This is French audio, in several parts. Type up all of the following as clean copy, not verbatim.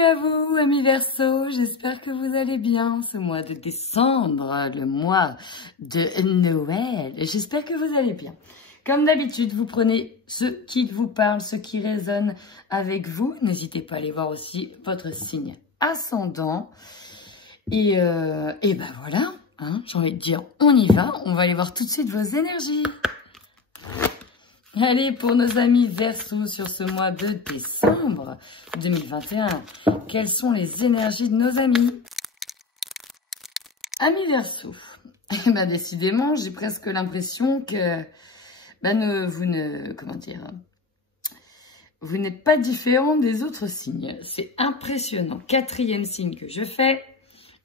Bienvenue à vous, amis Verseaux, j'espère que vous allez bien ce mois de décembre, le mois de Noël. J'espère que vous allez bien. Comme d'habitude, vous prenez ce qui vous parle, ce qui résonne avec vous. N'hésitez pas à aller voir aussi votre signe ascendant. Et ben voilà, hein, j'ai envie de dire, on y va. On va aller voir tout de suite vos énergies. Allez, pour nos amis Verseaux sur ce mois de décembre 2021, quelles sont les énergies de nos amis? Amis Verseaux, eh ben, décidément, j'ai presque l'impression que vous n'êtes pas différent des autres signes. C'est impressionnant. 4e signe que je fais.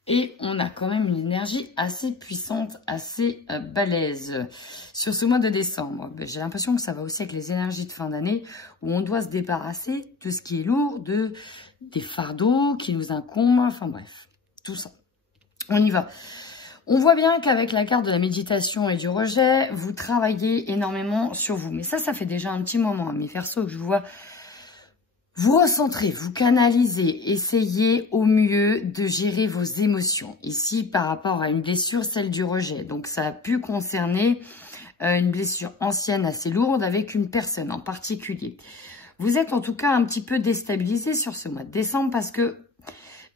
Et on a quand même une énergie assez puissante, assez balèze sur ce mois de décembre. J'ai l'impression que ça va aussi avec les énergies de fin d'année où on doit se débarrasser de ce qui est lourd, des fardeaux qui nous incombent, enfin bref, tout ça. On y va. On voit bien qu'avec la carte de la méditation et du rejet, vous travaillez énormément sur vous. Mais ça fait déjà un petit moment, mes Verseaux, que je vous vois. Vous recentrez, vous canalisez, essayez au mieux de gérer vos émotions. Ici, par rapport à une blessure, celle du rejet. Donc, ça a pu concerner une blessure ancienne assez lourde avec une personne en particulier. Vous êtes en tout cas un petit peu déstabilisé sur ce mois de décembre parce que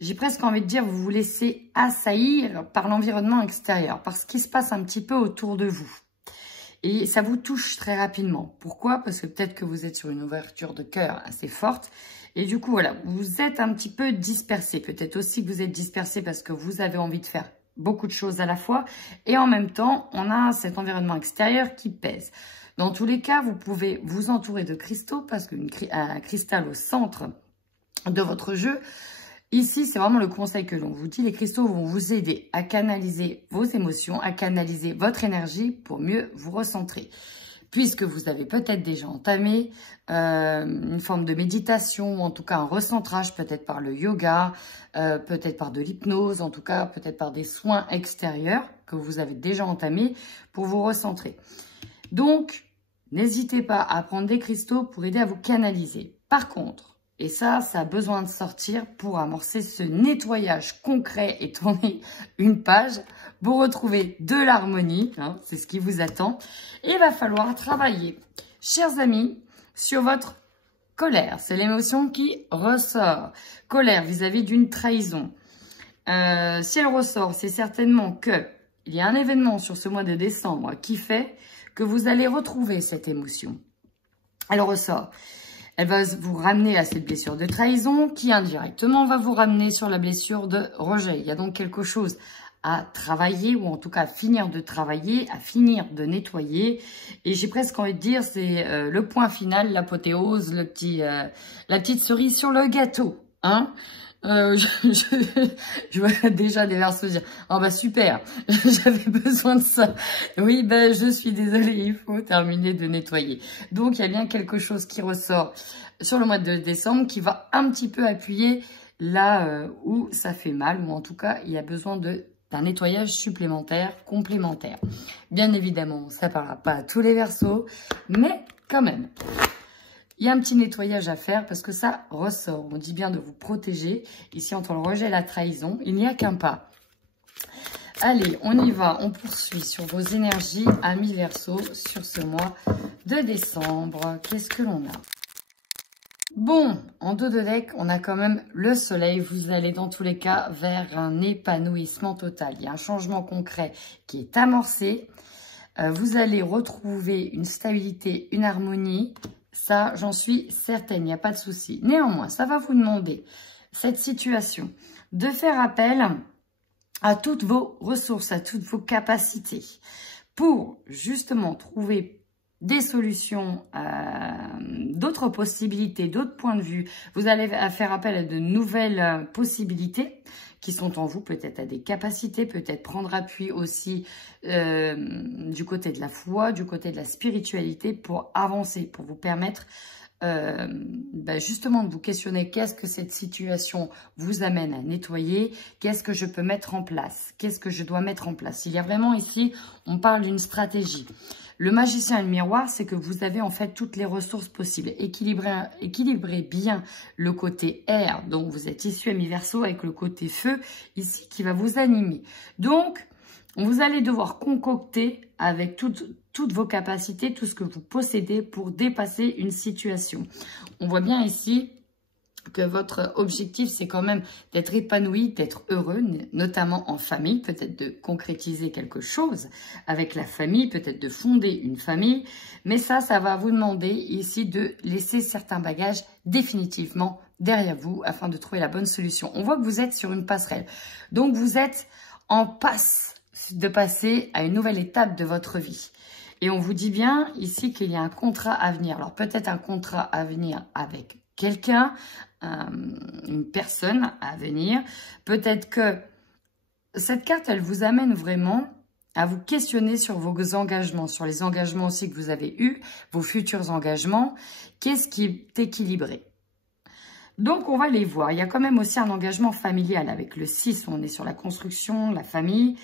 j'ai presque envie de dire vous vous laissez assaillir par l'environnement extérieur, par ce qui se passe un petit peu autour de vous. Et ça vous touche très rapidement. Pourquoi? Parce que peut-être que vous êtes sur une ouverture de cœur assez forte. Et du coup, voilà, vous êtes un petit peu dispersé. Peut-être aussi que vous êtes dispersé parce que vous avez envie de faire beaucoup de choses à la fois. Et en même temps, on a cet environnement extérieur qui pèse. Dans tous les cas, vous pouvez vous entourer de cristaux parce qu'un cristal au centre de votre jeu. Ici, c'est vraiment le conseil que l'on vous dit. Les cristaux vont vous aider à canaliser vos émotions, à canaliser votre énergie pour mieux vous recentrer. Puisque vous avez peut-être déjà entamé une forme de méditation, ou en tout cas un recentrage, peut-être par le yoga, peut-être par de l'hypnose, en tout cas peut-être par des soins extérieurs que vous avez déjà entamés pour vous recentrer. Donc, n'hésitez pas à prendre des cristaux pour aider à vous canaliser. Par contre, et ça a besoin de sortir pour amorcer ce nettoyage concret et tourner une page pour retrouver de l'harmonie. Hein, c'est ce qui vous attend. Et il va falloir travailler, chers amis, sur votre colère. C'est l'émotion qui ressort. Colère vis-à-vis d'une trahison. Si elle ressort, c'est certainement qu'il y a un événement sur ce mois de décembre qui fait que vous allez retrouver cette émotion. Elle ressort. Elle va vous ramener à cette blessure de trahison qui indirectement va vous ramener sur la blessure de rejet. Il y a donc quelque chose à travailler ou en tout cas à finir de travailler, à finir de nettoyer. Et j'ai presque envie de dire c'est le point final, l'apothéose, la petite cerise sur le gâteau. Hein, je vois déjà les Verseaux dire « Oh bah super, j'avais besoin de ça. » Oui, ben je suis désolée, il faut terminer de nettoyer. Donc il y a bien quelque chose qui ressort sur le mois de décembre qui va un petit peu appuyer là où ça fait mal, ou en tout cas il y a besoin d'un nettoyage supplémentaire, complémentaire. Bien évidemment, ça ne parlera pas à tous les Verseaux, mais quand même. Il y a un petit nettoyage à faire parce que ça ressort. On dit bien de vous protéger. Ici, entre le rejet et la trahison, il n'y a qu'un pas. Allez, on y va. On poursuit sur vos énergies, amis Verseaux, sur ce mois de décembre. Qu'est-ce que l'on a? Bon, en dos de deck, on a quand même le soleil. Vous allez dans tous les cas vers un épanouissement total. Il y a un changement concret qui est amorcé. Vous allez retrouver une stabilité, une harmonie. Ça, j'en suis certaine, il n'y a pas de souci. Néanmoins, ça va vous demander, cette situation, de faire appel à toutes vos ressources, à toutes vos capacités pour justement trouver des solutions, d'autres possibilités, d'autres points de vue. Vous allez faire appel à de nouvelles possibilités qui sont en vous, peut-être à des capacités, peut-être prendre appui aussi du côté de la foi, du côté de la spiritualité pour avancer, pour vous permettre justement de vous questionner qu'est-ce que cette situation vous amène à nettoyer, qu'est-ce que je peux mettre en place, qu'est-ce que je dois mettre en place. Il y a vraiment ici, on parle d'une stratégie. Le magicien et le miroir, c'est que vous avez en fait toutes les ressources possibles. Équilibrez bien le côté air, donc vous êtes issu mi-verso, avec le côté feu ici qui va vous animer. Donc, vous allez devoir concocter avec toutes vos capacités, tout ce que vous possédez pour dépasser une situation. On voit bien ici que votre objectif, c'est quand même d'être épanoui, d'être heureux, notamment en famille, peut-être de concrétiser quelque chose avec la famille, peut-être de fonder une famille. Mais ça va vous demander ici de laisser certains bagages définitivement derrière vous afin de trouver la bonne solution. On voit que vous êtes sur une passerelle. Donc, vous êtes en passe de passer à une nouvelle étape de votre vie. Et on vous dit bien ici qu'il y a un contrat à venir. Alors peut-être un contrat à venir avec quelqu'un, une personne à venir. Peut-être que cette carte, elle vous amène vraiment à vous questionner sur vos engagements, sur les engagements aussi que vous avez eus, vos futurs engagements. Qu'est-ce qui est équilibré? Donc, on va les voir. Il y a quand même aussi un engagement familial avec le 6. On est sur la construction, la famille.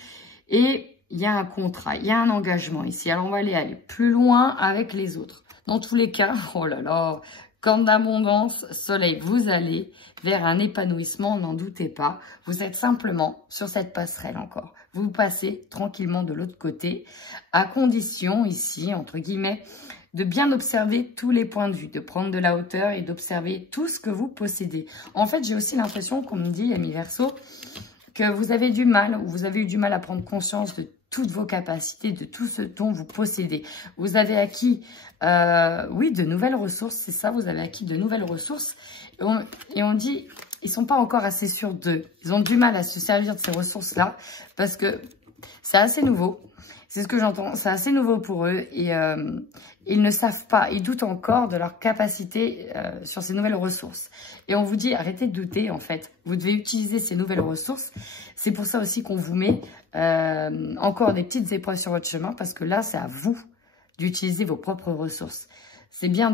Et il y a un contrat, il y a un engagement ici. Alors, on va aller plus loin avec les autres. Dans tous les cas, oh là là, corne d'abondance, soleil, vous allez vers un épanouissement, n'en doutez pas. Vous êtes simplement sur cette passerelle encore. Vous passez tranquillement de l'autre côté, à condition ici, entre guillemets, de bien observer tous les points de vue, de prendre de la hauteur et d'observer tout ce que vous possédez. En fait, j'ai aussi l'impression qu'on me dit, ami Verseau, que vous avez du mal, ou vous avez eu du mal à prendre conscience de toutes vos capacités, de tout ce dont vous possédez. Vous avez acquis, oui, de nouvelles ressources, c'est ça, vous avez acquis de nouvelles ressources. Et on dit, ils ne sont pas encore assez sûrs d'eux. Ils ont du mal à se servir de ces ressources-là, parce que c'est assez nouveau. C'est ce que j'entends, c'est assez nouveau pour eux. Et ils ne savent pas, ils doutent encore de leur capacité sur ces nouvelles ressources. Et on vous dit, arrêtez de douter, en fait. Vous devez utiliser ces nouvelles ressources. C'est pour ça aussi qu'on vous met encore des petites épreuves sur votre chemin, parce que là, c'est à vous d'utiliser vos propres ressources. C'est bien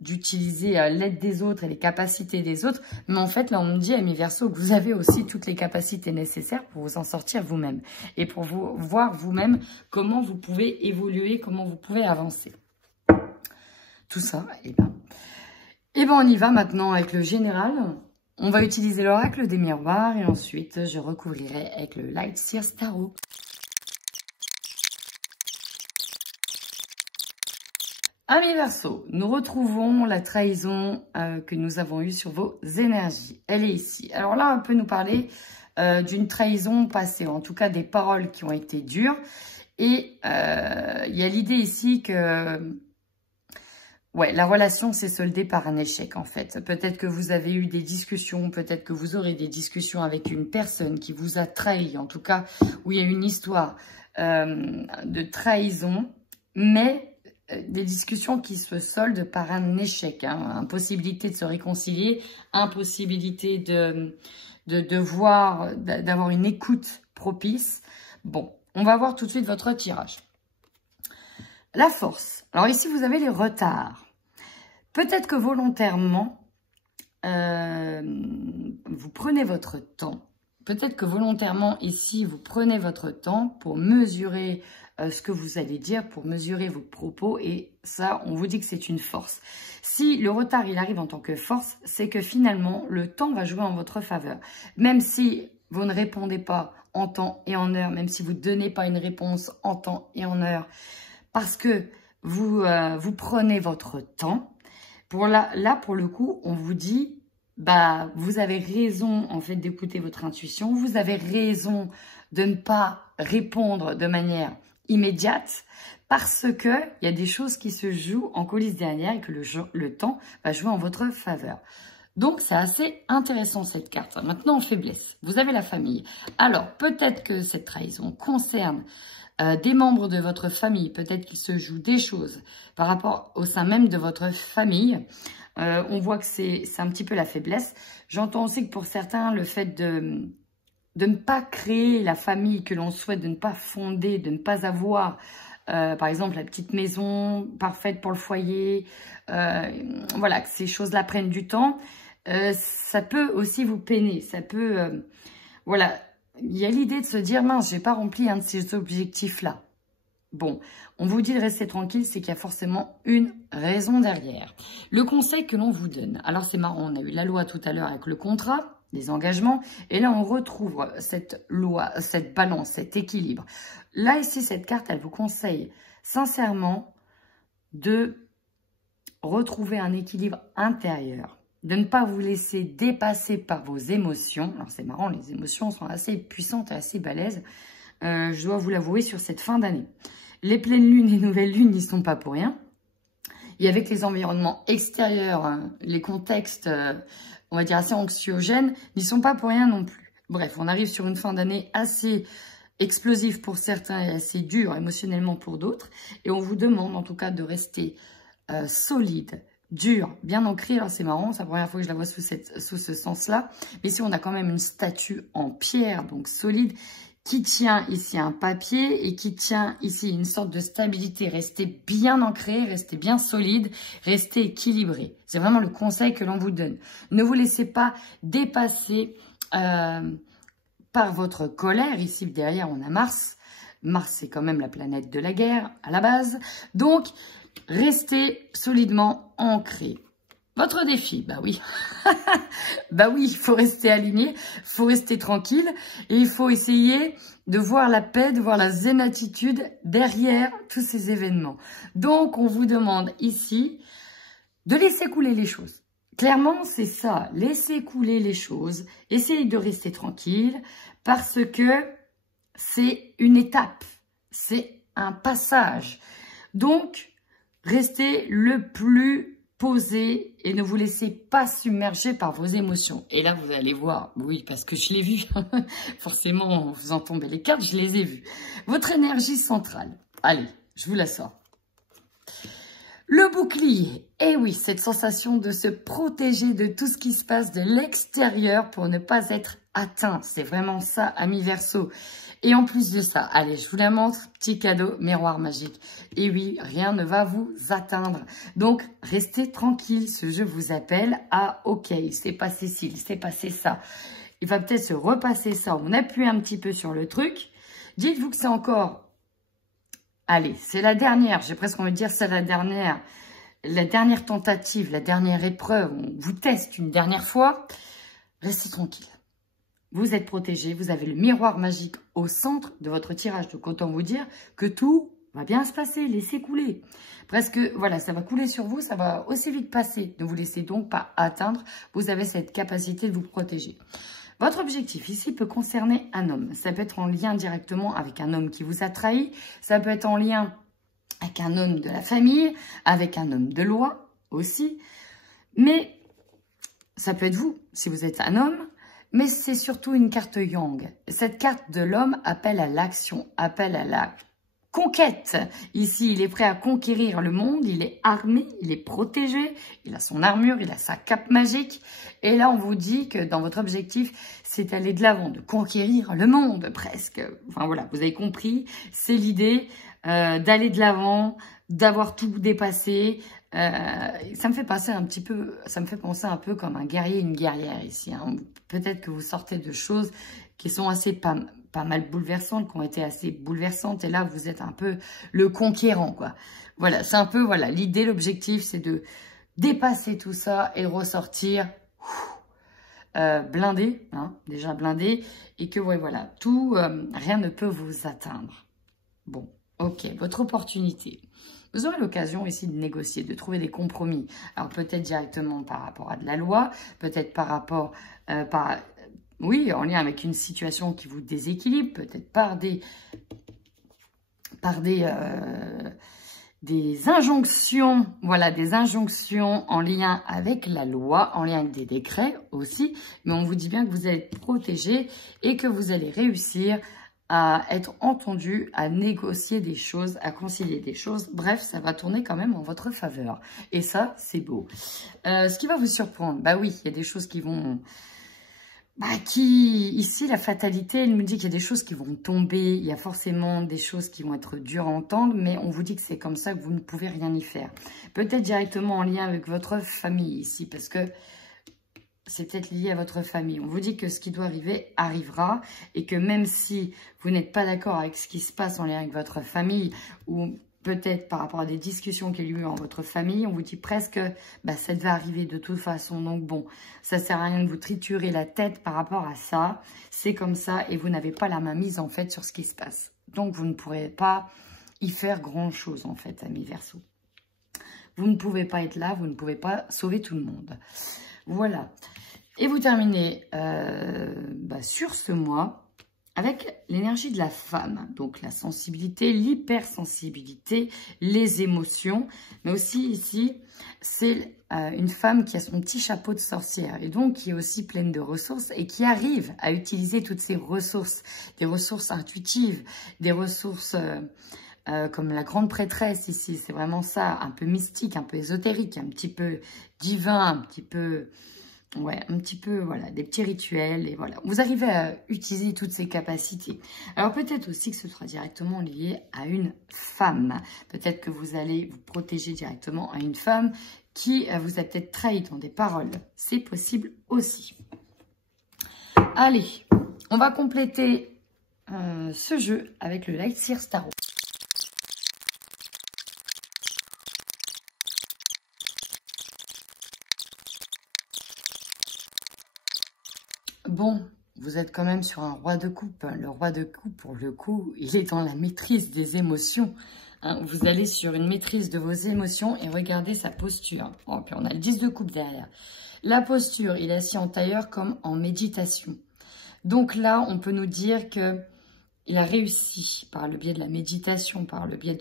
d'utiliser l'aide des autres et les capacités des autres, mais en fait, là, on me dit, ami Verseau, que vous avez aussi toutes les capacités nécessaires pour vous en sortir vous-même et pour vous voir vous-même comment vous pouvez évoluer, comment vous pouvez avancer. Tout ça, eh ben, on y va maintenant avec le général. On va utiliser l'oracle des miroirs et ensuite, je recouvrirai avec le Light Seers Tarot. Amis Verseau, nous retrouvons la trahison que nous avons eue sur vos énergies. Elle est ici. Alors là, on peut nous parler d'une trahison passée, en tout cas des paroles qui ont été dures. Et il y a l'idée ici que ouais, la relation s'est soldée par un échec en fait. Peut-être que vous avez eu des discussions, peut-être que vous aurez des discussions avec une personne qui vous a trahi, en tout cas où il y a une histoire de trahison, mais des discussions qui se soldent par un échec, hein, impossibilité de se réconcilier, impossibilité de voir, d'avoir une écoute propice. Bon, on va voir tout de suite votre tirage. La force. Alors ici, vous avez les retards. Peut-être que volontairement, vous prenez votre temps. Peut-être que volontairement, ici, vous prenez votre temps pour mesurer ce que vous allez dire, pour mesurer vos propos. Et ça, on vous dit que c'est une force. Si le retard, il arrive en tant que force, c'est que finalement, le temps va jouer en votre faveur. Même si vous ne répondez pas en temps et en heure, même si vous ne donnez pas une réponse en temps et en heure, parce que vous prenez votre temps. Là, pour le coup, on vous dit, bah, vous avez raison, en fait, d'écouter votre intuition. Vous avez raison de ne pas répondre de manière immédiate parce que il y a des choses qui se jouent en coulisses derrière et que le temps va jouer en votre faveur. Donc, c'est assez intéressant cette carte. Maintenant, en faiblesse, vous avez la famille. Alors, peut-être que cette trahison concerne des membres de votre famille. Peut-être qu'il se joue des choses par rapport au sein même de votre famille. On voit que c'est un petit peu la faiblesse. J'entends aussi que pour certains, le fait de ne pas créer la famille que l'on souhaite, de ne pas fonder, de ne pas avoir par exemple la petite maison parfaite pour le foyer, voilà, que ces choses-là prennent du temps, ça peut aussi vous peiner, ça peut, voilà, il y a l'idée de se dire, mince, j'ai pas rempli un de ces objectifs-là. Bon, on vous dit de rester tranquille, c'est qu'il y a forcément une raison derrière. Le conseil que l'on vous donne, alors c'est marrant, on a eu la loi tout à l'heure avec le contrat, les engagements, et là on retrouve cette loi, cette balance, cet équilibre. Là ici, cette carte, elle vous conseille sincèrement de retrouver un équilibre intérieur, de ne pas vous laisser dépasser par vos émotions. Alors c'est marrant, les émotions sont assez puissantes et assez balèzes, je dois vous l'avouer, sur cette fin d'année. Les pleines lunes et nouvelles lunes n'y sont pas pour rien. Et avec les environnements extérieurs, hein, les contextes, on va dire assez anxiogènes, n'y sont pas pour rien non plus. Bref, on arrive sur une fin d'année assez explosive pour certains et assez dure émotionnellement pour d'autres. Et on vous demande en tout cas de rester solide, dur, bien ancré. Alors c'est marrant, c'est la première fois que je la vois sous ce sens-là. Mais ici, on a quand même une statue en pierre, donc solide, qui tient ici un papier et qui tient ici une sorte de stabilité. Restez bien ancré, restez bien solide, restez équilibré. C'est vraiment le conseil que l'on vous donne. Ne vous laissez pas dépasser par votre colère. Ici, derrière, on a Mars. Mars, c'est quand même la planète de la guerre à la base. Donc, restez solidement ancré. Votre défi, bah oui, bah oui, il faut rester aligné, il faut rester tranquille et il faut essayer de voir la paix, de voir la zen attitude derrière tous ces événements. Donc, on vous demande ici de laisser couler les choses. Clairement, c'est ça, laissez couler les choses, essayez de rester tranquille parce que c'est une étape, c'est un passage. Donc, restez le plus posez et ne vous laissez pas submerger par vos émotions. Et là, vous allez voir, oui, parce que je l'ai vu, forcément, en faisant tomber les cartes, je les ai vues. Votre énergie centrale, allez, je vous la sors. Le bouclier, eh oui, cette sensation de se protéger de tout ce qui se passe de l'extérieur pour ne pas être atteint. C'est vraiment ça, amis Verseau. Et en plus de ça, allez, je vous la montre, petit cadeau, miroir magique. Et oui, rien ne va vous atteindre. Donc, restez tranquille, ce jeu vous appelle à OK, c'est passé ci, c'est passé ça. Il va peut-être se repasser ça, on appuie un petit peu sur le truc. Dites-vous que c'est encore, allez, c'est la dernière, j'ai presque envie de dire c'est la dernière tentative, la dernière épreuve, on vous teste une dernière fois. Restez tranquille. Vous êtes protégé, vous avez le miroir magique au centre de votre tirage. Donc, autant vous dire que tout va bien se passer, laissez couler. Presque, voilà, ça va couler sur vous, ça va aussi vite passer. Ne vous laissez donc pas atteindre, vous avez cette capacité de vous protéger. Votre objectif ici peut concerner un homme. Ça peut être en lien directement avec un homme qui vous a trahi, ça peut être en lien avec un homme de la famille, avec un homme de loi aussi. Mais ça peut être vous, si vous êtes un homme. Mais c'est surtout une carte yang. Cette carte de l'homme appelle à l'action, appelle à la conquête. Ici, il est prêt à conquérir le monde, il est armé, il est protégé, il a son armure, il a sa cape magique. Et là, on vous dit que dans votre objectif, c'est aller de l'avant, de conquérir le monde presque. Enfin voilà, vous avez compris, c'est l'idée d'aller de l'avant, d'avoir tout dépassé. Ça me fait penser un petit peu, ça me fait penser un peu comme un guerrier, une guerrière ici. Hein. Peut-être que vous sortez de choses qui sont assez pas mal bouleversantes, qui ont été assez bouleversantes. Et là, vous êtes un peu le conquérant, quoi. Voilà, c'est un peu, voilà, l'idée, l'objectif, c'est de dépasser tout ça et ressortir blindé, hein, déjà blindé. Et que, ouais, voilà, tout, rien ne peut vous atteindre. Bon, ok, votre opportunité. Vous aurez l'occasion ici de négocier, de trouver des compromis. Alors peut-être directement par rapport à de la loi, peut-être par rapport, oui, en lien avec une situation qui vous déséquilibre, peut-être par des injonctions, voilà, des injonctions en lien avec la loi, en lien avec des décrets aussi. Mais on vous dit bien que vous allez être protégé et que vous allez réussir à être entendu, à négocier des choses, à concilier des choses. Bref, ça va tourner quand même en votre faveur. Et ça, c'est beau. Ce qui va vous surprendre, bah oui, il y a des choses qui vont ici, la fatalité, elle nous dit qu'il y a des choses qui vont tomber, il y a forcément des choses qui vont être dures à entendre, mais on vous dit que c'est comme ça, que vous ne pouvez rien y faire. Peut-être directement en lien avec votre famille ici, parce que c'est peut-être lié à votre famille. On vous dit que ce qui doit arriver arrivera, et que même si vous n'êtes pas d'accord avec ce qui se passe en lien avec votre famille, ou peut-être par rapport à des discussions qui ont eu en votre famille, on vous dit presque, ça devait arriver de toute façon. Donc bon, ça sert à rien de vous triturer la tête par rapport à ça. C'est comme ça et vous n'avez pas la main mise en fait sur ce qui se passe. Donc vous ne pourrez pas y faire grand chose en fait, amis Verseau. Vous ne pouvez pas être là, vous ne pouvez pas sauver tout le monde. Voilà. Et vous terminez sur ce mois avec l'énergie de la femme, donc la sensibilité, l'hypersensibilité, les émotions, mais aussi ici, c'est une femme qui a son petit chapeau de sorcière et donc qui est aussi pleine de ressources et qui arrive à utiliser toutes ces ressources, des ressources intuitives, des ressources comme la grande prêtresse ici, c'est vraiment ça, un peu mystique, un peu ésotérique, un petit peu divin, un petit peu... Ouais, un petit peu, voilà, des petits rituels et voilà. Vous arrivez à utiliser toutes ces capacités. Alors peut-être aussi que ce sera directement lié à une femme. Peut-être que vous allez vous protéger directement à une femme qui vous a peut-être trahi dans des paroles. C'est possible aussi. Allez, on va compléter ce jeu avec le Light Seer Tarot. Bon, vous êtes quand même sur un roi de coupe. Le roi de coupe, pour le coup, il est dans la maîtrise des émotions. Vous allez sur une maîtrise de vos émotions et regardez sa posture. Bon, puis on a le 10 de coupe derrière. La posture, il est assis en tailleur comme en méditation. Donc là, on peut nous dire que il a réussi par le biais de la méditation, par le biais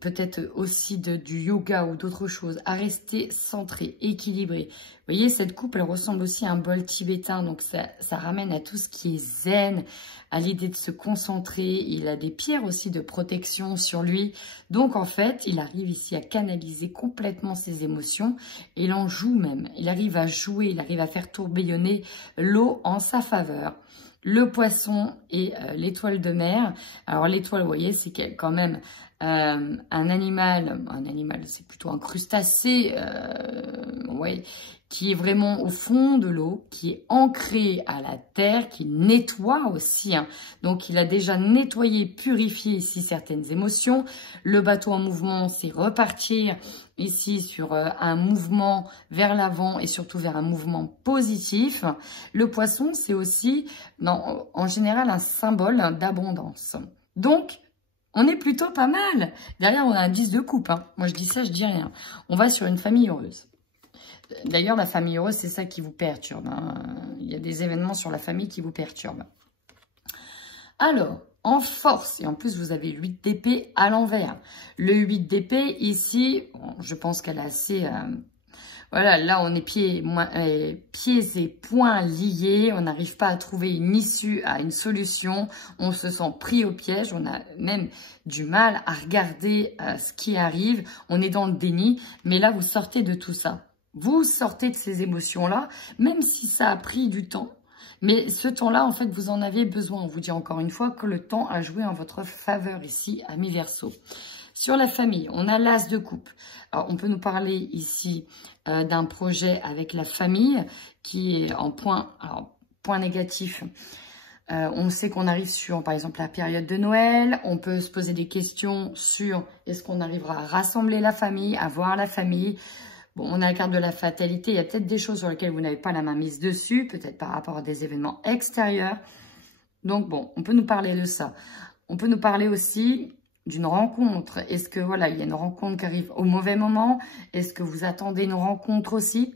peut-être aussi du yoga ou d'autres choses, à rester centré, équilibré. Vous voyez, cette coupe, elle ressemble aussi à un bol tibétain, donc ça ramène à tout ce qui est zen, à l'idée de se concentrer. Il a des pierres aussi de protection sur lui. Donc, en fait, il arrive ici à canaliser complètement ses émotions. Et il en joue même. Il arrive à jouer, il arrive à faire tourbillonner l'eau en sa faveur. Le poisson et l'étoile de mer. Alors, l'étoile, vous voyez, c'est quand même un animal, c'est plutôt un crustacé, ouais, qui est vraiment au fond de l'eau, qui est ancré à la terre, qui nettoie aussi. Donc, il a déjà nettoyé, purifié ici certaines émotions. Le bateau en mouvement, c'est repartir ici sur un mouvement vers l'avant et surtout vers un mouvement positif. Le poisson, c'est aussi, en général, un symbole d'abondance. Donc, on est plutôt pas mal. Derrière, on a un 10 de coupe. Moi, je dis ça, je dis rien. On va sur une famille heureuse. D'ailleurs, la famille heureuse, c'est ça qui vous perturbe. Il y a des événements sur la famille qui vous perturbent. Alors, en force, et en plus, vous avez le 8 d'épée à l'envers. Le 8 d'épée, ici, bon, je pense qu'elle est assez... Voilà, là, on est pieds et poings liés. On n'arrive pas à trouver une issue, à une solution. On se sent pris au piège. On a même du mal à regarder ce qui arrive. On est dans le déni. Mais là, vous sortez de tout ça. Vous sortez de ces émotions-là, même si ça a pris du temps. Mais ce temps-là, en fait, vous en avez besoin. On vous dit encore une fois que le temps a joué en votre faveur ici, amis Verseau. Sur la famille, on a l'as de coupe. Alors, on peut nous parler ici d'un projet avec la famille qui est en point négatif. On sait qu'on arrive sur, par exemple, la période de Noël. On peut se poser des questions sur est-ce qu'on arrivera à rassembler la famille, à voir la famille. Bon, on a la carte de la fatalité. Il y a peut-être des choses sur lesquelles vous n'avez pas la main mise dessus, peut-être par rapport à des événements extérieurs. Donc, bon, on peut nous parler de ça. On peut nous parler aussi d'une rencontre. Est-ce que, voilà, il y a une rencontre qui arrive au mauvais moment? Est-ce que vous attendez une rencontre aussi?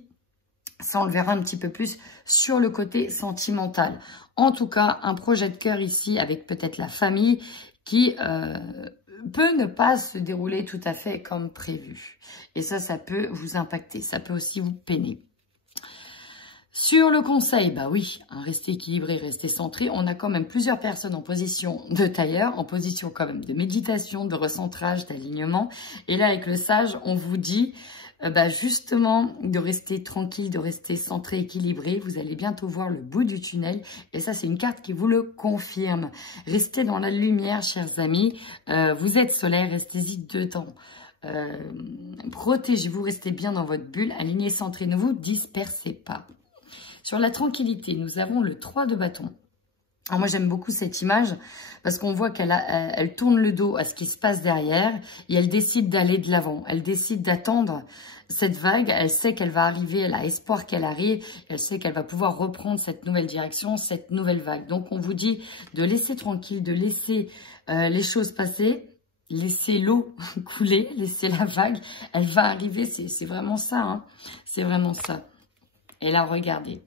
Ça, on le verra un petit peu plus sur le côté sentimental. En tout cas, un projet de cœur ici avec peut-être la famille qui peut ne pas se dérouler tout à fait comme prévu. Et ça peut vous impacter. Ça peut aussi vous peiner. Sur le conseil, bah oui, rester équilibré, rester centré. On a quand même plusieurs personnes en position de tailleur, en position quand même de méditation, de recentrage, d'alignement. Et là, avec le sage, on vous dit, justement de rester tranquille, de rester centré, équilibré. Vous allez bientôt voir le bout du tunnel et ça c'est une carte qui vous le confirme. Restez dans la lumière, chers amis. Vous êtes solaire, restez-y dedans. Protégez-vous, restez bien dans votre bulle, alignez, centré, ne vous dispersez pas. Sur la tranquillité, nous avons le 3 de bâton. Alors moi, j'aime beaucoup cette image parce qu'on voit elle tourne le dos à ce qui se passe derrière et elle décide d'aller de l'avant. Elle décide d'attendre cette vague. Elle sait qu'elle va arriver, elle a espoir qu'elle arrive. Elle sait qu'elle va pouvoir reprendre cette nouvelle direction, cette nouvelle vague. Donc, on vous dit de laisser tranquille, de laisser les choses passer, laisser l'eau couler, laisser la vague. Elle va arriver, c'est vraiment ça. Hein. C'est vraiment ça. Et là, regardez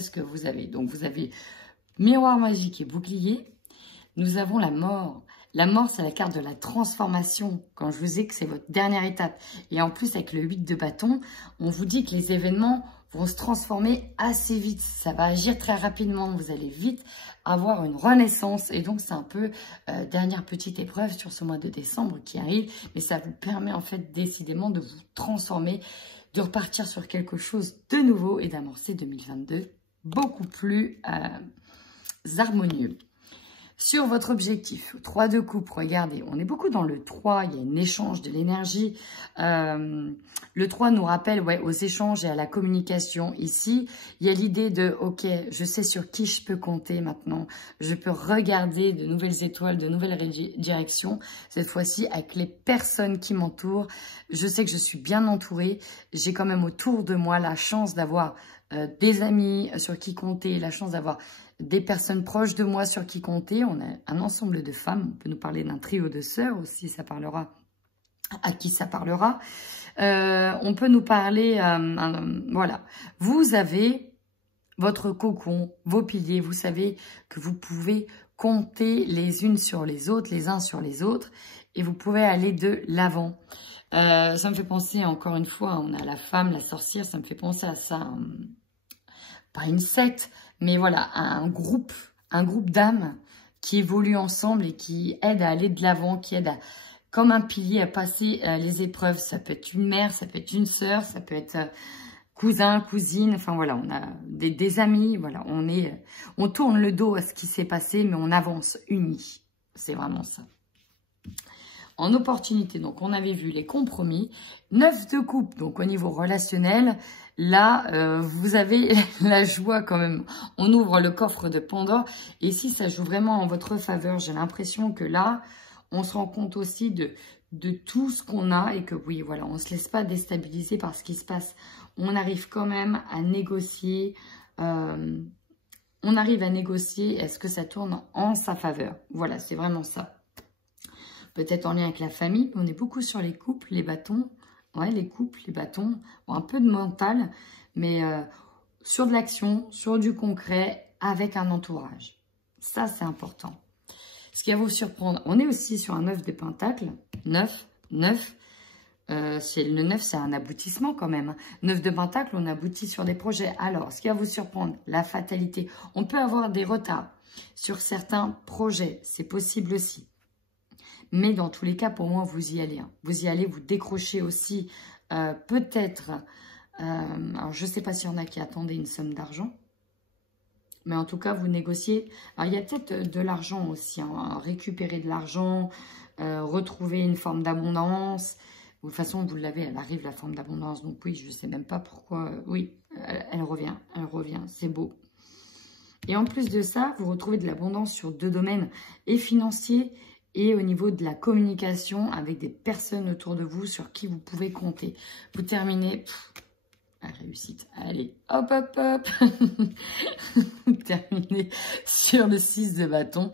ce que vous avez. Donc, vous avez... Miroir magique et bouclier, nous avons la mort. La mort, c'est la carte de la transformation. Quand je vous ai que c'est votre dernière étape. Et en plus, avec le 8 de bâton, on vous dit que les événements vont se transformer assez vite. Ça va agir très rapidement. Vous allez vite avoir une renaissance. Et donc, c'est un peu dernière petite épreuve sur ce mois de décembre qui arrive. Mais ça vous permet en fait décidément de vous transformer, de repartir sur quelque chose de nouveau et d'amorcer 2022 beaucoup plus... harmonieux. Sur votre objectif, 3 de coupe, regardez, on est beaucoup dans le 3, il y a un échange de l'énergie. Le 3 nous rappelle aux échanges et à la communication. Ici, il y a l'idée de, ok, je sais sur qui je peux compter maintenant. Je peux regarder de nouvelles étoiles, de nouvelles directions. Cette fois-ci, avec les personnes qui m'entourent, je sais que je suis bien entourée. J'ai quand même autour de moi la chance d'avoir des amis sur qui compter, la chance d'avoir des personnes proches de moi sur qui compter. On a un ensemble de femmes. On peut nous parler d'un trio de sœurs aussi, ça parlera à qui ça parlera. On peut nous parler, voilà. Vous avez votre cocon, vos piliers. Vous savez que vous pouvez compter les unes sur les autres, les uns sur les autres. Et vous pouvez aller de l'avant. Ça me fait penser, encore une fois, on a la femme, la sorcière, ça me fait penser à ça. Pas une secte, mais voilà, un groupe d'âmes qui évoluent ensemble et qui aident à aller de l'avant, qui aident comme un pilier à passer les épreuves. Ça peut être une mère, ça peut être une sœur, ça peut être cousin, cousine, enfin voilà, on a des amis, voilà, on tourne le dos à ce qui s'est passé, mais on avance unis. C'est vraiment ça. En opportunité, donc on avait vu les compromis, 9 de coupe, donc au niveau relationnel, là, vous avez la joie quand même. On ouvre le coffre de Pandore. Et si ça joue vraiment en votre faveur, j'ai l'impression que là, on se rend compte aussi de tout ce qu'on a. Et que oui, voilà, on ne se laisse pas déstabiliser par ce qui se passe. On arrive quand même à négocier. On arrive à négocier. Est-ce que ça tourne en sa faveur? Voilà, c'est vraiment ça. Peut-être en lien avec la famille. On est beaucoup sur les couples, les bâtons. Ouais, les couples, les bâtons, bon, un peu de mental, mais sur de l'action, sur du concret, avec un entourage. Ça, c'est important. Ce qui va vous surprendre, on est aussi sur un 9 de Pentacle. 9. Le 9, c'est un aboutissement quand même. 9 de Pentacle, on aboutit sur des projets. Alors, ce qui va vous surprendre, la fatalité. On peut avoir des retards sur certains projets. C'est possible aussi. Mais dans tous les cas, pour moi, vous y allez. Hein. Vous y allez, vous décrochez aussi peut-être... alors, je ne sais pas s'il y en a qui attendaient une somme d'argent. Mais en tout cas, vous négociez. Alors, il y a peut-être de l'argent aussi. Hein, récupérer de l'argent, retrouver une forme d'abondance. De toute façon, vous l'avez, elle arrive, la forme d'abondance. Donc oui, je ne sais même pas pourquoi. Oui, elle revient. C'est beau. Et en plus de ça, vous retrouvez de l'abondance sur 2 domaines. Et financier et au niveau de la communication avec des personnes autour de vous sur qui vous pouvez compter. Vous terminez, la réussite, allez, hop, hop, hop. Vous terminez sur le 6 de bâton,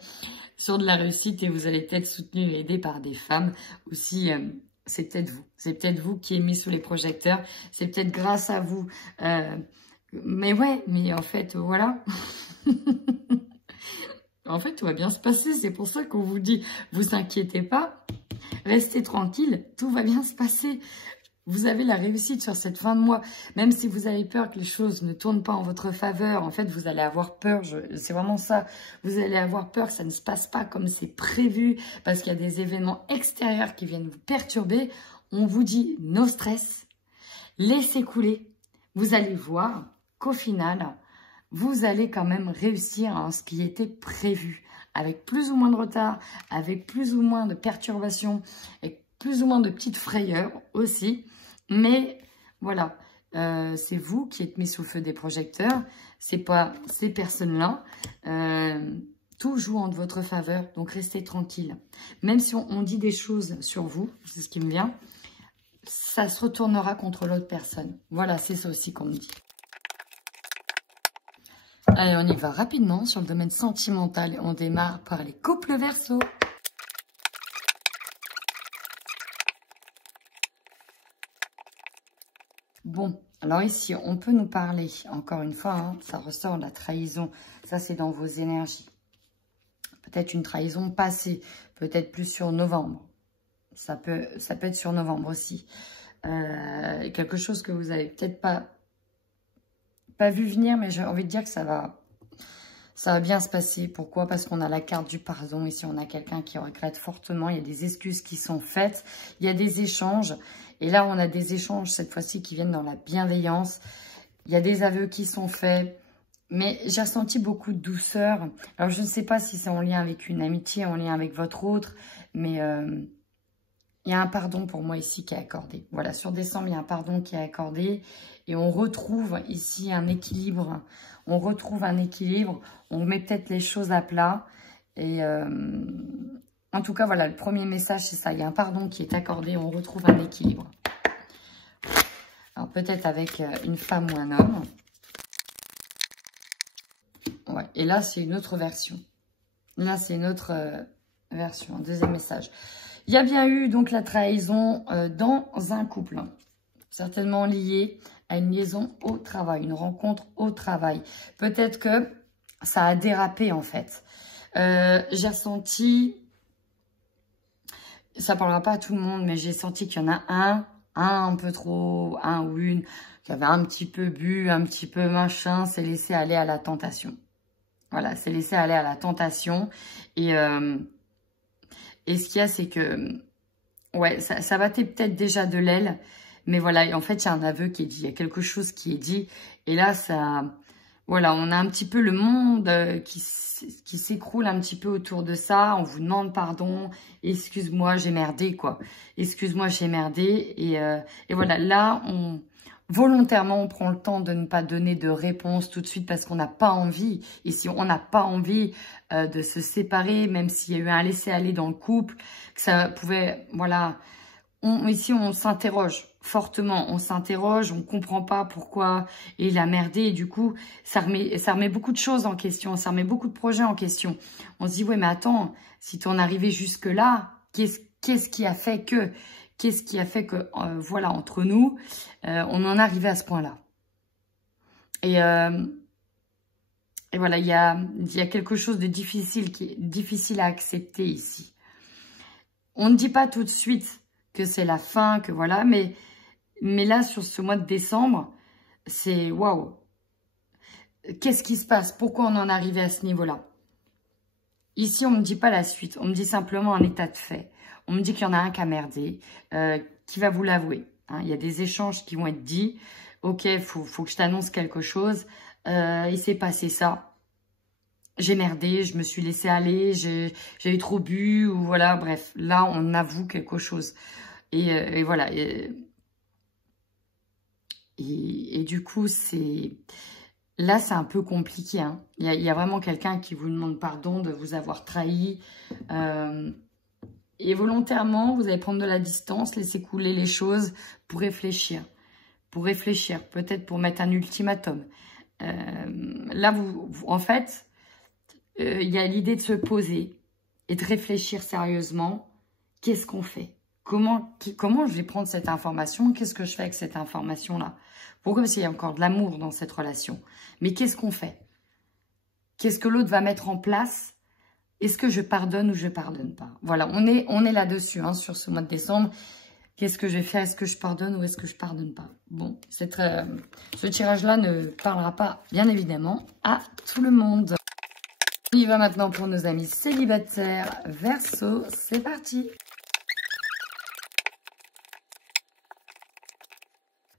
sur de la réussite et vous allez être soutenu et aidé par des femmes aussi. C'est peut-être vous. C'est peut-être vous qui êtes mis sous les projecteurs. C'est peut-être grâce à vous. Mais ouais, mais en fait, voilà. En fait, tout va bien se passer. C'est pour ça qu'on vous dit, vous inquiétez pas, restez tranquille, tout va bien se passer. Vous avez la réussite sur cette fin de mois. Même si vous avez peur que les choses ne tournent pas en votre faveur, en fait, vous allez avoir peur. C'est vraiment ça. Vous allez avoir peur que ça ne se passe pas comme c'est prévu parce qu'il y a des événements extérieurs qui viennent vous perturber. on vous dit no stress, laissez couler. Vous allez voir qu'au final, vous allez quand même réussir à ce qui était prévu. Avec plus ou moins de retard, avec plus ou moins de perturbations, avec plus ou moins de petites frayeurs aussi. Mais voilà, c'est vous qui êtes mis sous le feu des projecteurs. C'est pas ces personnes-là. Tout joue en votre faveur, donc restez tranquille. Même si on dit des choses sur vous, c'est ce qui me vient, ça se retournera contre l'autre personne. Voilà, c'est ça aussi qu'on me dit. Allez, on y va rapidement sur le domaine sentimental. On démarre par les couples Verseau. Bon, alors ici, on peut nous parler, encore une fois, hein, ça ressort de la trahison. Ça, c'est dans vos énergies. Peut-être une trahison passée, peut-être plus sur novembre. Ça peut être sur novembre aussi. Quelque chose que vous avez peut-être pas vu venir, mais j'ai envie de dire que ça va bien se passer. Pourquoi? Parce qu'on a la carte du pardon. Ici, on a quelqu'un qui regrette fortement. Il y a des excuses qui sont faites. Il y a des échanges. Et là, on a des échanges, cette fois-ci, qui viennent dans la bienveillance. Il y a des aveux qui sont faits. Mais j'ai ressenti beaucoup de douceur. Alors, je ne sais pas si c'est en lien avec une amitié, en lien avec votre autre. Mais il y a un pardon pour moi ici qui est accordé. Voilà, sur décembre, il y a un pardon qui est accordé. Et on retrouve ici un équilibre. On retrouve un équilibre. On met peut-être les choses à plat. Et en tout cas, voilà, le premier message, c'est ça. Il y a un pardon qui est accordé. On retrouve un équilibre. Alors, peut-être avec une femme ou un homme. Ouais. Et là, c'est une autre version. Là, c'est une autre version. Deuxième message. Il y a bien eu donc la trahison dans un couple. Certainement lié à une liaison au travail, une rencontre au travail. Peut-être que ça a dérapé en fait. J'ai ressenti, ça parlera pas à tout le monde, mais j'ai senti qu'il y en a un peu trop, un ou une, qui avait un petit peu bu, un petit peu machin, s'est laissé aller à la tentation. Voilà, s'est laissé aller à la tentation. Et ce qu'il y a, c'est que, ouais, ça battait peut-être déjà de l'aile. Mais voilà, en fait, il y a un aveu qui est dit. Il y a quelque chose qui est dit. Et là, ça... Voilà, on a un petit peu le monde qui s'écroule un petit peu autour de ça. On vous demande pardon. Excuse-moi, j'ai merdé, quoi. Excuse-moi, j'ai merdé. Et voilà, là, volontairement, on prend le temps de ne pas donner de réponse tout de suite parce qu'on n'a pas envie. Et si on n'a pas envie de se séparer, même s'il y a eu un laisser-aller dans le couple, que ça pouvait... Voilà... Ici, on s'interroge fortement, on s'interroge, on ne comprend pas pourquoi il a merdé. Et du coup, ça remet beaucoup de choses en question, ça remet beaucoup de projets en question. On se dit, ouais, mais attends, si tu en arrivé jusque-là, qu'est-ce qui a fait que... Qu'est-ce qui a fait que, voilà, entre nous, on en est arrivé à ce point-là. Et voilà, il y a quelque chose de difficile, qui est difficile à accepter ici. On ne dit pas tout de suite que c'est la fin, que voilà, mais là, sur ce mois de décembre, c'est waouh. Qu'est-ce qui se passe? Pourquoi on en est arrivé à ce niveau-là? Ici, on ne me dit pas la suite, on me dit simplement un état de fait. On me dit qu'il y en a un qui a merdé, qui va vous l'avouer. Hein. Il y a des échanges qui vont être dits. Ok, faut que je t'annonce quelque chose. Il s'est passé ça. J'ai merdé, je me suis laissé aller, j'ai trop bu, ou voilà, bref. Là, on avoue quelque chose. Et voilà. Et du coup, là, c'est un peu compliqué. Hein. Il y a vraiment quelqu'un qui vous demande pardon de vous avoir trahi. Et volontairement, vous allez prendre de la distance, laisser couler les choses pour réfléchir. Peut-être pour mettre un ultimatum. Là, en fait, il y a l'idée de se poser et de réfléchir sérieusement. Qu'est-ce qu'on fait? Comment je vais prendre cette information? Qu'est-ce que je fais avec cette information-là? Pourquoi? Parce qu'il y a encore de l'amour dans cette relation. Mais qu'est-ce qu'on fait? Qu'est-ce que l'autre va mettre en place? Est-ce que je pardonne ou je pardonne pas? Voilà, on est là-dessus, hein, sur ce mois de décembre. Qu'est-ce que je vais faire? Est-ce que je pardonne ou est-ce que je pardonne pas? Bon, ce tirage-là ne parlera pas, bien évidemment, à tout le monde. On y va maintenant pour nos amis célibataires Verseau. C'est parti!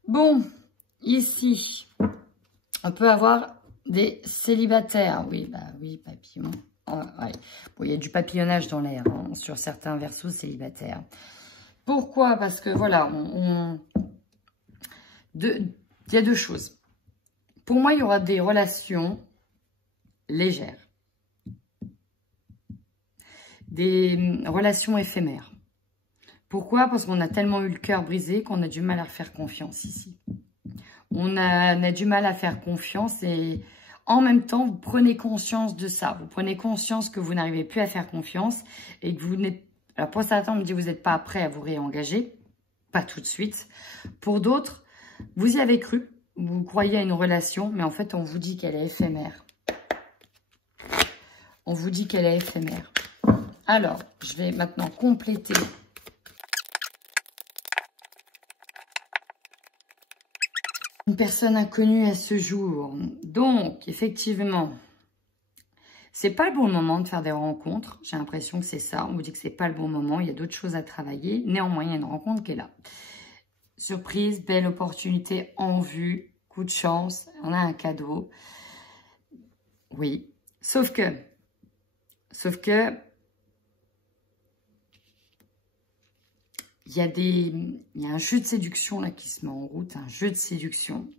Bon, ici, on peut avoir des célibataires. Oui, bah oui, papillon. Ouais. Bon, il y a du papillonnage dans l'air hein, sur certains versos célibataires. Pourquoi? Parce que voilà, il y a deux choses. Pour moi, il y aura des relations légères. Des relations éphémères. Pourquoi? Parce qu'on a tellement eu le cœur brisé qu'on a du mal à faire confiance ici. On a du mal à faire confiance et en même temps, vous prenez conscience de ça. Vous prenez conscience que vous n'arrivez plus à faire confiance et que vous n'êtes... Alors pour certains, on me dit que vous n'êtes pas prêt à vous réengager. Pas tout de suite. Pour d'autres, vous y avez cru. Vous croyez à une relation, mais en fait, on vous dit qu'elle est éphémère. On vous dit qu'elle est éphémère. Alors, je vais maintenant compléter. Une personne inconnue à ce jour. Donc, effectivement, c'est pas le bon moment de faire des rencontres. J'ai l'impression que c'est ça. On vous dit que c'est pas le bon moment. Il y a d'autres choses à travailler. Néanmoins, il y a une rencontre qui est là. Surprise, belle opportunité en vue. Coup de chance. On a un cadeau. Oui. Sauf que, il y a un jeu de séduction là qui se met en route, un jeu de séduction.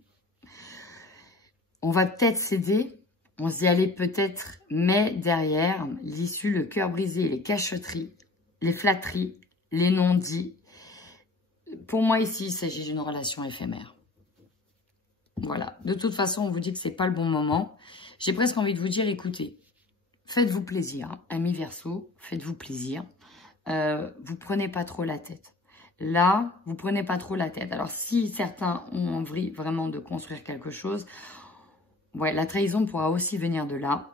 On va peut-être céder, on se dit allez peut-être, mais derrière, l'issue, le cœur brisé, les cachotteries, les flatteries, les non-dits. Pour moi ici, il s'agit d'une relation éphémère. Voilà, de toute façon, on vous dit que c'est pas le bon moment. J'ai presque envie de vous dire, écoutez, faites-vous plaisir, hein. Amis Verseau, faites-vous plaisir. Vous prenez pas trop la tête. Là, vous prenez pas trop la tête. Alors, si certains ont envie vraiment de construire quelque chose, ouais, la trahison pourra aussi venir de là,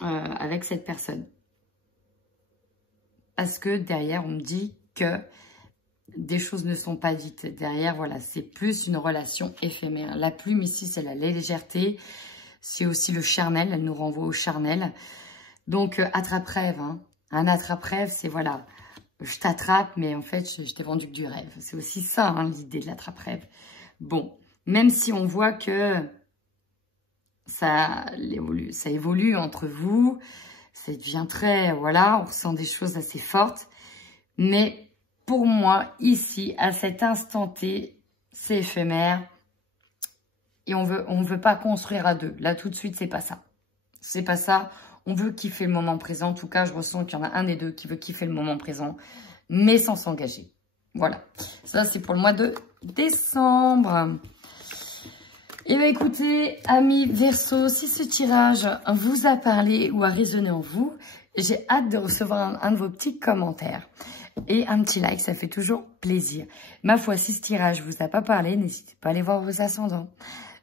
avec cette personne. Parce que derrière, on me dit que des choses ne sont pas dites. Derrière, voilà, c'est plus une relation éphémère. La plume ici, c'est la légèreté. C'est aussi le charnel. Elle nous renvoie au charnel. Donc, attrape-rêve. Hein. Un attrape-rêve, c'est voilà... Je t'attrape, mais en fait, je t'ai vendu que du rêve. C'est aussi ça, hein, l'idée de l'attrape-rêve. Bon, même si on voit que ça évolue entre vous, ça devient très, voilà, on ressent des choses assez fortes. Mais pour moi, ici, à cet instant T, c'est éphémère. Et on veut pas construire à deux. Là, tout de suite, c'est pas ça. C'est pas ça. On veut kiffer le moment présent. En tout cas, je ressens qu'il y en a un des deux qui veut kiffer le moment présent, mais sans s'engager. Voilà. Ça, c'est pour le mois de décembre. Et bien, écoutez, amis Verseau, si ce tirage vous a parlé ou a résonné en vous, j'ai hâte de recevoir un de vos petits commentaires. Et un petit like, ça fait toujours plaisir. Ma foi, si ce tirage vous a pas parlé, n'hésitez pas à aller voir vos ascendants.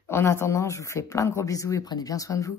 En attendant, je vous fais plein de gros bisous et prenez bien soin de vous.